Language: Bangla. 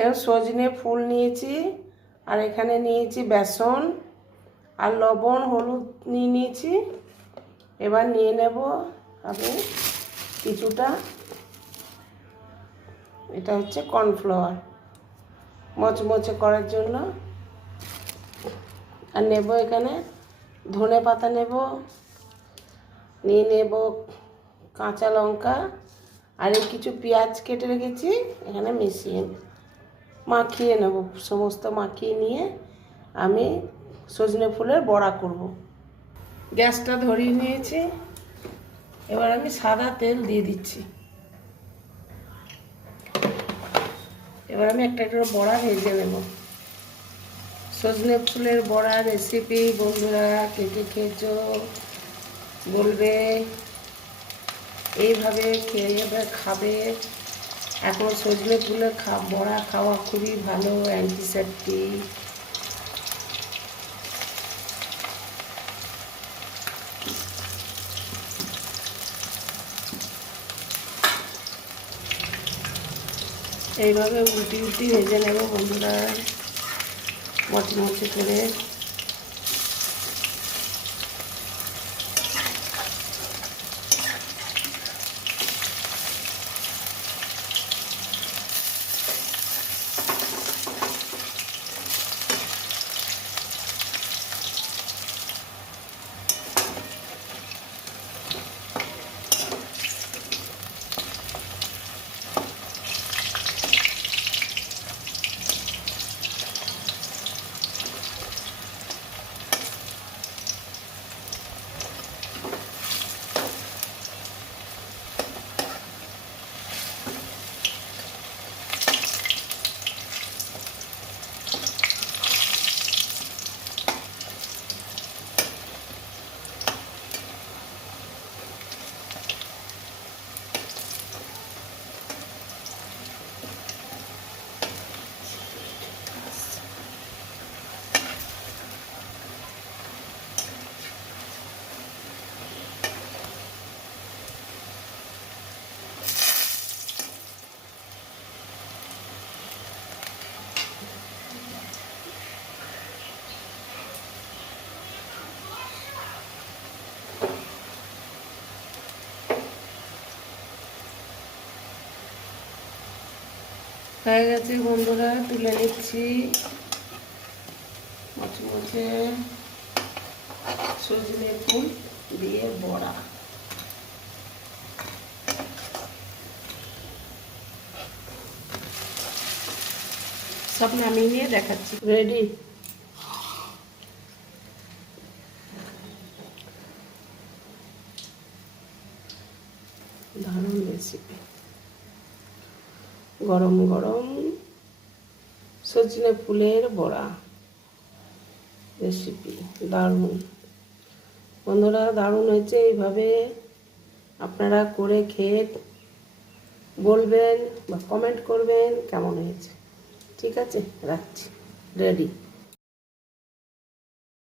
এবার সজনে ফুল নিয়েছি, আর এখানে নিয়েছি বেসন আর লবণ হলুদ নিয়ে নিয়েছি। এবার নিয়ে নেব আমি কিছুটা, এটা হচ্ছে কর্নফ্লাওয়ার মচমচে করার জন্য। আর নেব এখানে ধনে পাতা, নিয়ে নেব কাঁচা লঙ্কা, আর এই কিছু পেঁয়াজ কেটে রেখেছি এখানে মাখিয়ে নেব। সমস্ত মাখিয়ে নিয়ে আমি সজনে ফুলের বড়া করব। গ্যাসটা ধরিয়ে নিয়েছি, এবার আমি সাদা তেল দিয়ে দিচ্ছি। এবার আমি একটা একটা বড়া ভেজে নেব। সজনে ফুলের বড়া রেসিপি বন্ধুরা কে কে খেয়েছো বলবে, এইভাবে খেয়ে খাবে। এখন সজনে ফুলের বড়া খাওয়া খুবই ভালো, অ্যান্টিসেপটিক। এইভাবে উল্টি ভেজে নেব বন্ধুরা, মচমচে করে। হয়ে গেছে বন্ধুরা, তুলে নিচ্ছি মচমচে সজনে ফুল দিয়ে বড়া। সব নামিয়ে নিয়ে দেখাচ্ছি। রেডি। দারুণ রেসিপি, গরম গরম সজনে ফুলের বড়া রেসিপি দারুণ বন্ধুরা, দারুণ হয়েছে। এইভাবে আপনারা করে খেয়ে বলবেন বা কমেন্ট করবেন কেমন হয়েছে। ঠিক আছে, রাখছি। রেডি।